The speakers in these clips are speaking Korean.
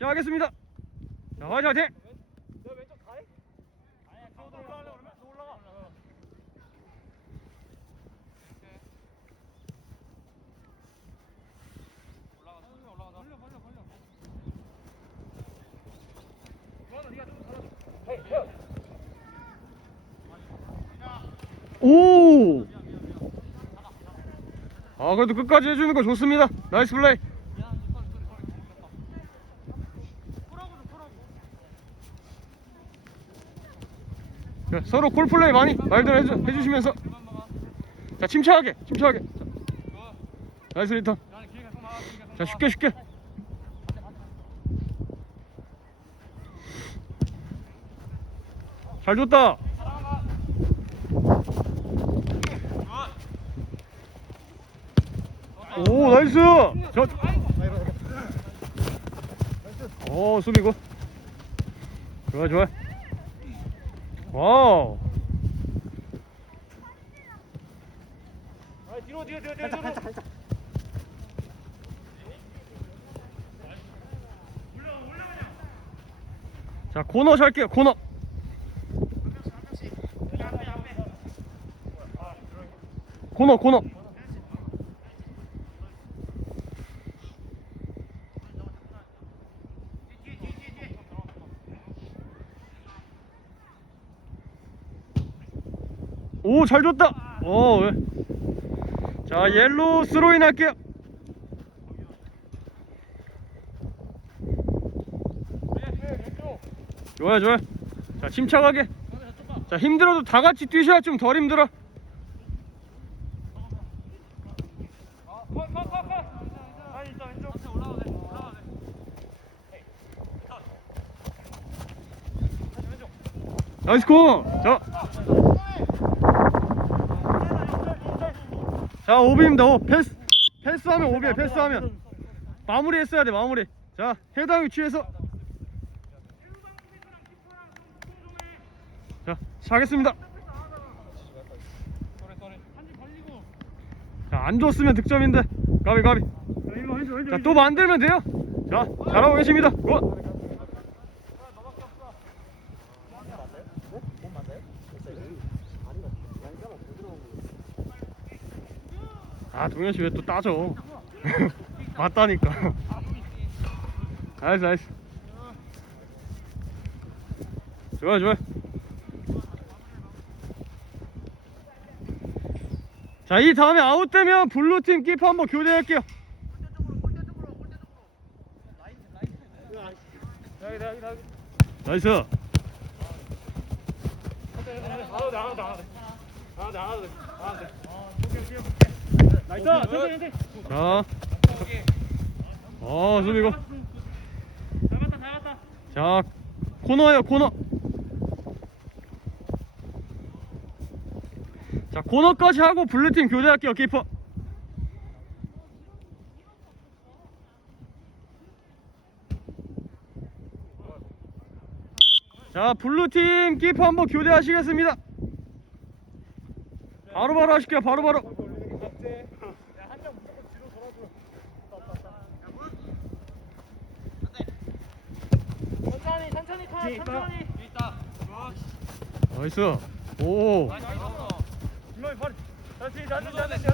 시작하겠습니다. 자, 화이팅 화이팅! 너 왼쪽 가 해? 아니야, 더 올라가려 그러면 더 올라가. 오! 아, 그래도 끝까지 해주는 거 좋습니다. 나이스 플레이. 자, 서로 골 플레이 많이 말들 해주, 해주시면서. 자, 침착하게, 침착하게. 자, 나이스 리턴. 자, 쉽게, 쉽게. 잘 줬다. 오 나이스 저... 오 수비고 좋아 좋아 와우 아, 뒤로, 뒤로, 뒤로, 뒤로. 살짝. 자 코너 잘게요 코너 코너 코너 오 잘 줬다. 오 왜. 자 옐로우 스로인 할게요. 좋아요 좋아요. 자 침착하게. 자 힘들어도 다 같이 뛰셔야 좀 덜 힘들어. 나이스 콩 자자 오비입니다. 오 패스. 패스하면 오비야 패스하면. 마무리 했어야 돼 마무리. 자 해당 위치에서. 자 시작하겠습니다. 자안 줬으면 득점인데. 가비 가비. 자또 만들면 돼요. 자 잘하고 계십니다. 굿. 아 동현 씨 왜 또 따져? 맞다니까. 나이스 나이스. 좋아 좋아. 자 이 다음에 아웃되면 블루팀 키퍼 한번 교대할게요. 나이스. 나가도 돼, 나가도 돼, 나가도 돼. 나가도 돼, 나가도 돼. 나가도 나이스, 천천히, 천천히. 자. 어. 잘 봤다, 잘 봤다. 자 코너예요 코너. 자 코너까지 하고 블루팀 교대할게요 키퍼. 자 블루팀 키퍼 한번 교대하시겠습니다. 바로바로 하실게요 바로바로. 천천히, 천천히 타, 천천히. 뒤에 있다. 나이스. 오. 김만희 팔. 다시, 다시, 다시, 다시.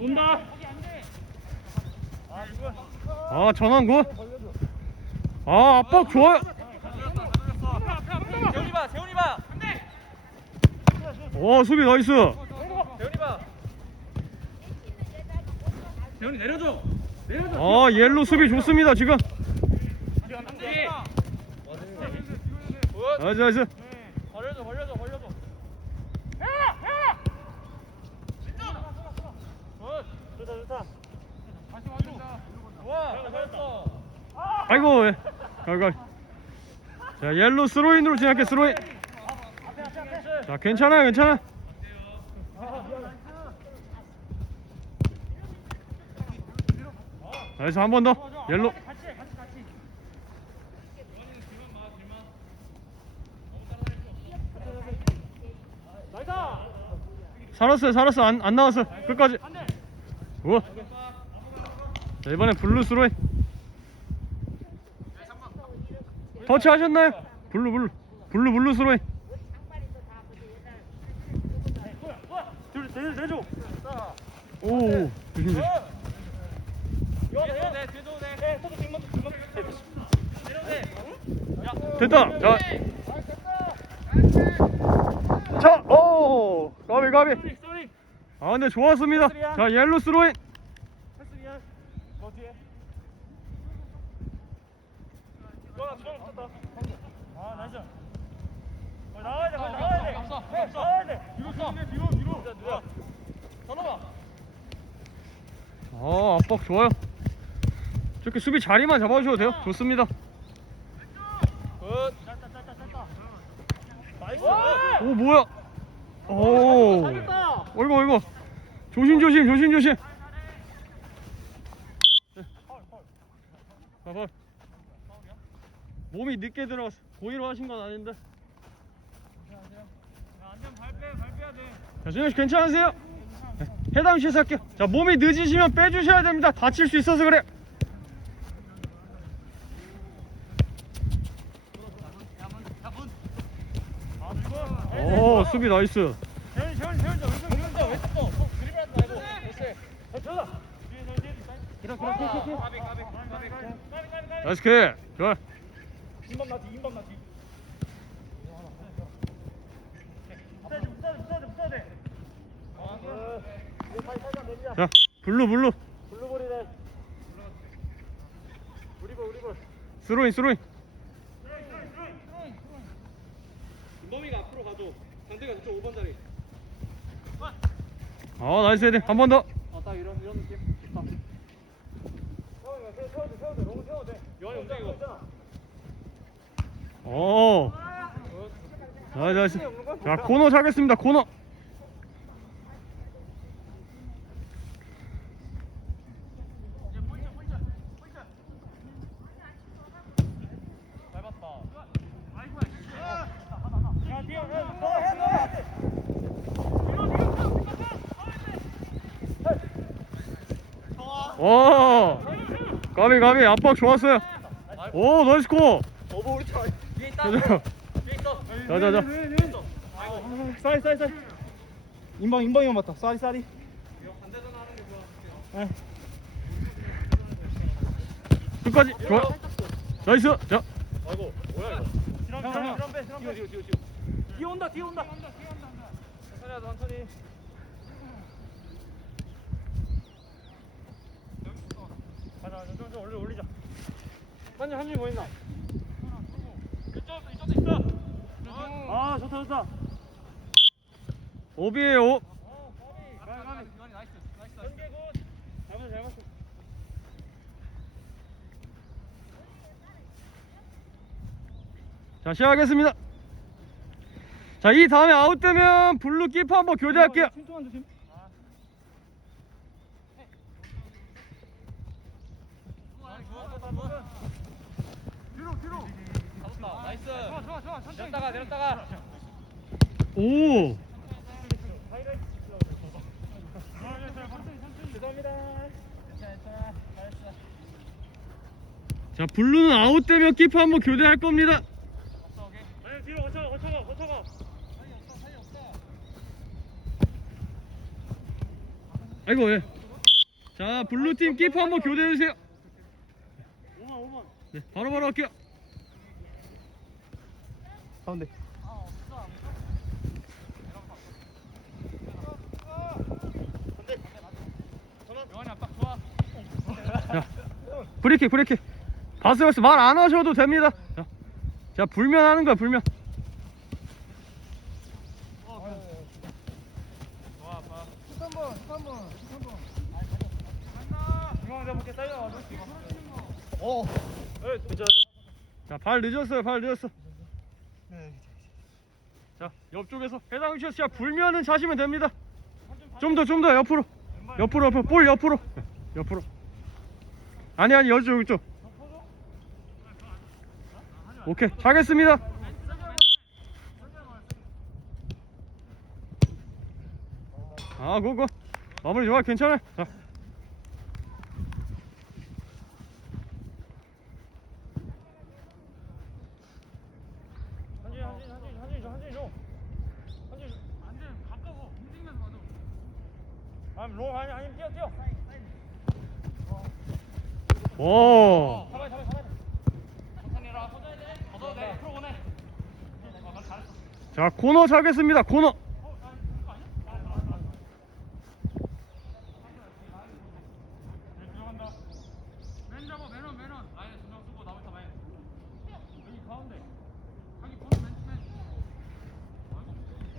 온다. 아, 이거. 아 전환 굿. 아 압박 좋아요. 재훈이 봐, 재훈이 봐. 오 수비 나이스. 재훈이 봐. 재훈이 내려줘. 아 옐로 수비 좋습니다 지금. 나이스 나이스. 벌려줘, 벌려줘, 벌려줘. 좋다, 좋다. 다시 와줘. 좋아, 잘했어. 아이고 왜. 갈갈. 자 옐로 스로인으로 진행할게 스로인. 자 괜찮아요 괜찮아. 나이스 한 번 더. 옐로. 살았어요 살았어 안, 안 나왔어 끝까지. 우와. 자, 이번엔 블루 스로인. 터치 하셨나요? 블루 블루 블루 블루 내줘 오 조심 조심. 네 뒤도 네 서도 뒷목 뒷목 됐다. 자. 자, 오, 가비 가비. 아, 근데 좋았습니다. 자, 옐로 스로인. 나와야 아, 압박 좋아요. 저렇게 수비 자리만 잡아주셔도 돼요. 좋습니다. 굿 짧다 짧다 짧다 나이스 오, 뭐야? 오, 잘했다 어이구 어이구. 조심 조심 조심 조심. 봐봐. 몸이 늦게 들어갔어. 고의로 하신 건 아닌데. 자, 준영 씨 괜찮으세요? 네, 해당 시에서 할게요. 자, 몸이 늦으시면 빼주셔야 됩니다. 다칠 수 있어서 그래. 오, 수비 나이스. 나이스 킬. 좋아. 내리자 자, 블루 블루. 블루볼이래 우리볼 우리볼 스로인 스로인. 인범이가 앞으로 가줘 상대가 저쪽 5번 자리 아, 나이스 헤딩. 한번 더. 어딱 이런 이런 세워도 세워도 너무 세워도 돼 요한이 움직이고 오. 나이스 나이스. 자, 코너 차겠습니다. 코너. 잘 봤다 야 뒤에 너해 너해 오. 가비 가비 압박 좋았어요. 오, 나이스 코. 어버 우리 차 뒤에 있다 자, 뒤에 있어 자, 자, 자. 쌀, 쌀, 쌀. 인방, 인방이만 맞다. 쌀이, 쌀이. 끝까지. 좋아. 나이스. 자. 아이고, 뭐야 이거? 지렁, 지렁, 지렁 빼, 지렁 빼. 뒤에, 온다, 뒤에 온다. 천천히 하자, 천천히. 가자, 가자, 좀, 좀 올려, 올리자. 한님 뭐 있나? 이쪽도, 이쪽도 있어. 아, 좋다, 좋다. 오비에요. 오. 가비, 가비. 나이스, 나이스. 연계 굿. 잘 봤어. 자, 시작하겠습니다. 자, 이 다음에 아웃되면 블루 키퍼 한번 교대할게요. 침통한 조심. 뒤로 뒤로. 잡았다. 나이스. 좋아 좋아 좋아. 내렸다가 내렸다가. 오. 죄송합니다. 괜찮아. 잘했어. 자, 블루는 아웃되면 키퍼 한번 교대할 겁니다. 아니 뒤로 거쳐가 거쳐가 거쳐가. 아이고, 예. 자, 블루 팀 키퍼 한번 교대해 주세요. 오만 오만. 네, 바로 바로 할게요. 가운데. 자, 브리킥, 브리킥. 바스 바스 말 안 하셔도 됩니다. 자, 자, 불면 하는 거야, 불면. 어. 자, 발 늦었어요, 발 늦었어. 자, 옆쪽에서 해당 위치에서 자, 불면은 차시면 됩니다. 좀 더, 좀 더 옆으로. 옆으로, 옆으로, 볼 옆으로. 옆으로. 아니, 아니, 여쪽, 이쪽. 오케이, 차겠습니다. 아, 그거 마무리 좋아, 괜찮아. 자, 롱 아니 아니 뛰어 뛰어. 오. 잡아 잡아 잡아. 천천히 해라. 걷어야 돼. 걷어도 돼. 앞으로 오네. 어, 난 잘했어. 자 코너 차겠습니다 코너.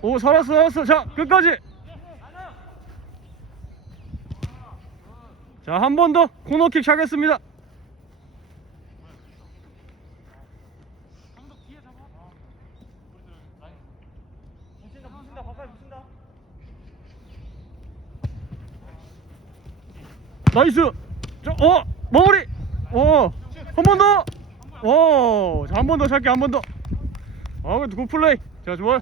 오 살았어 살았어 자 끝까지. 자 한 번 더 코너킥 차겠습니다. 감독 뒤에 잡아. 우리들 라인. 붙인다 붙인다 바깥 붙인다. 나이스. 자어 마무리. 어 한 번 더. 오, 자, 한 번더 찰게, 한번 더. 아, 그래도 굿 플레이. 자, 좋아요.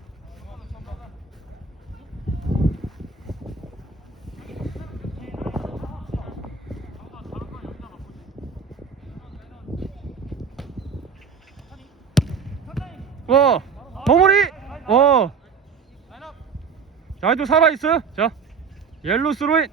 어, 마무리. 어. 또 살아있어요. 자, 옐로 스로인.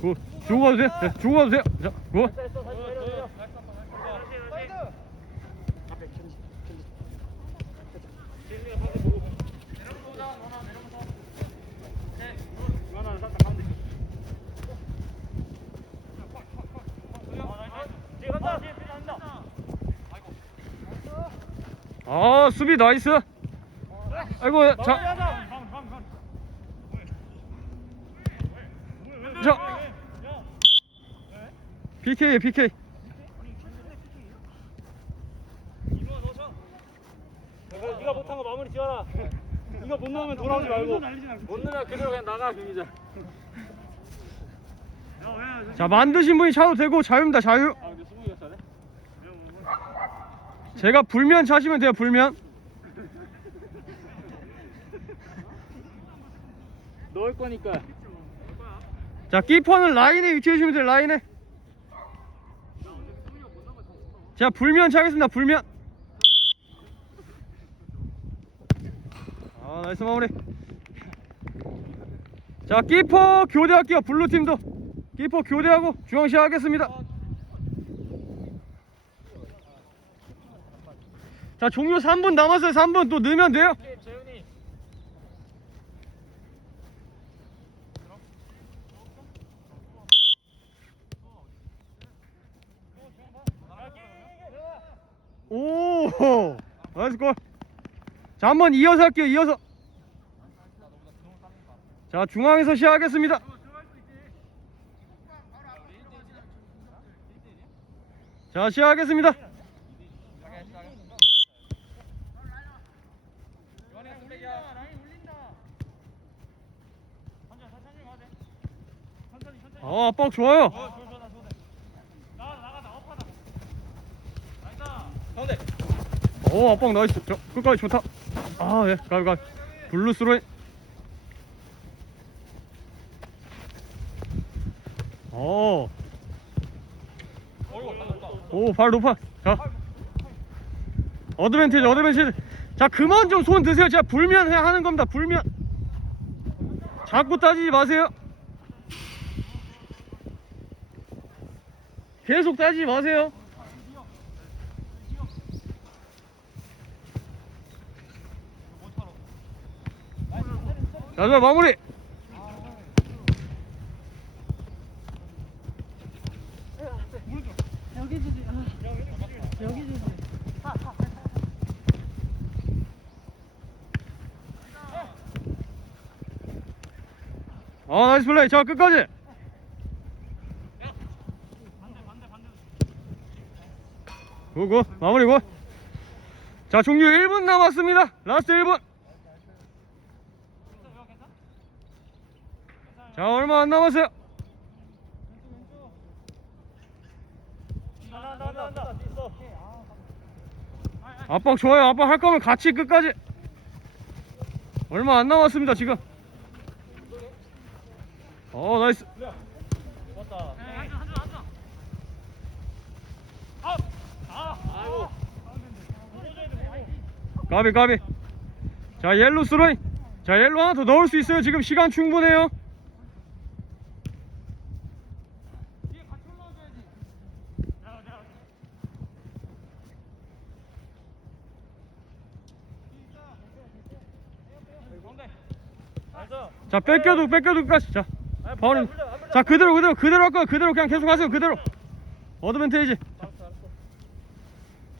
굿. 주고 가도 돼. 네, 주고 가도 돼요. 자, 굿. 됐어 다시 내려 내려. 나이스 아빠 나이스. 사이드. 앞에 견지 견지. 진리가 상대 보고. 내려서 보자. 너나 내려서. 오케이. 이거는 살짝 가운데. 뒤에 간다. 뒤에 간다. 아이고. 아, 수비 나이스. 아이고, 자, 자. 자. PK, PK. 네가 못한 거 마무리 지어라. 이거 못 넣으면 돌아오지 말고. 못 넣으면 그대로 그냥 나가 김기자. 자, 만드신 분이 차도 되고 자유입니다, 자유. 아? 제가 불면 차시면 돼요, 불면. 넣을 거니까. 자, 키퍼는 라인에 위치해 주시면 돼요, 라인에. 자, 불면 차겠습니다, 불면. 아, 나이스 마무리. 자, 키퍼 교대할게요, 블루팀도. 키퍼 교대하고 중앙 시작하겠습니다. 자, 종료 3분 남았어요, 3분. 또 넣으면 돼요. 재훈이. 오, 나이스 골. 자, 한번 이어서 할게요, 이어서. 자, 중앙에서 시작하겠습니다. 자, 시작하겠습니다. 어, 압박 좋아요. 가운데. 오, 압박 나이스. 저, 끝까지 좋다. 아, 예, 가위, 가위. 블루스로인. 오, 오, 발 높아. 자, 어드밴티지, 어드밴티지. 자, 그만 좀 손 드세요. 제가 불면 해 하는 겁니다. 불면. 자꾸 따지지 마세요. 계속 따지지 마세요. 자, 자, 마무리. 여기. 어, 나이스 플레이. 자, 끝까지. 고고 마무리 고. 자, 종료 1분 남았습니다. 라스트 1분. 자, 얼마 안 남았어요. 압박 좋아요. 압박 할 거면 같이 끝까지. 얼마 안 남았습니다, 지금. 어, 나이스. 좋았다. 한줄 한줄 한줄. 까비 까비. 자 옐로 스로잉. 자 옐로 하나 더 넣을 수 있어요. 지금 시간 충분해요. 자 뺏겨도 뺏겨도 끝까지. 자 바울은 자 그대로 그대로 그대로 할 거야 그대로 그냥 계속 하세요. 그대로. 어드밴테이지.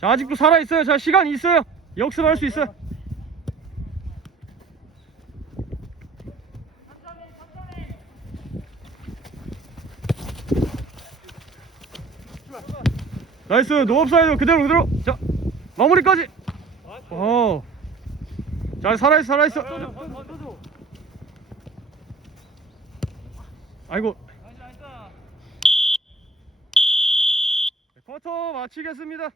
자 아직도 살아있어요. 자 시간 있어요 역습할 수 있어요 나이스. 노업사이드 그대로 그대로. 자 마무리까지. 어자 살아있어 살아있어. 아이고. 쿼터 마치겠습니다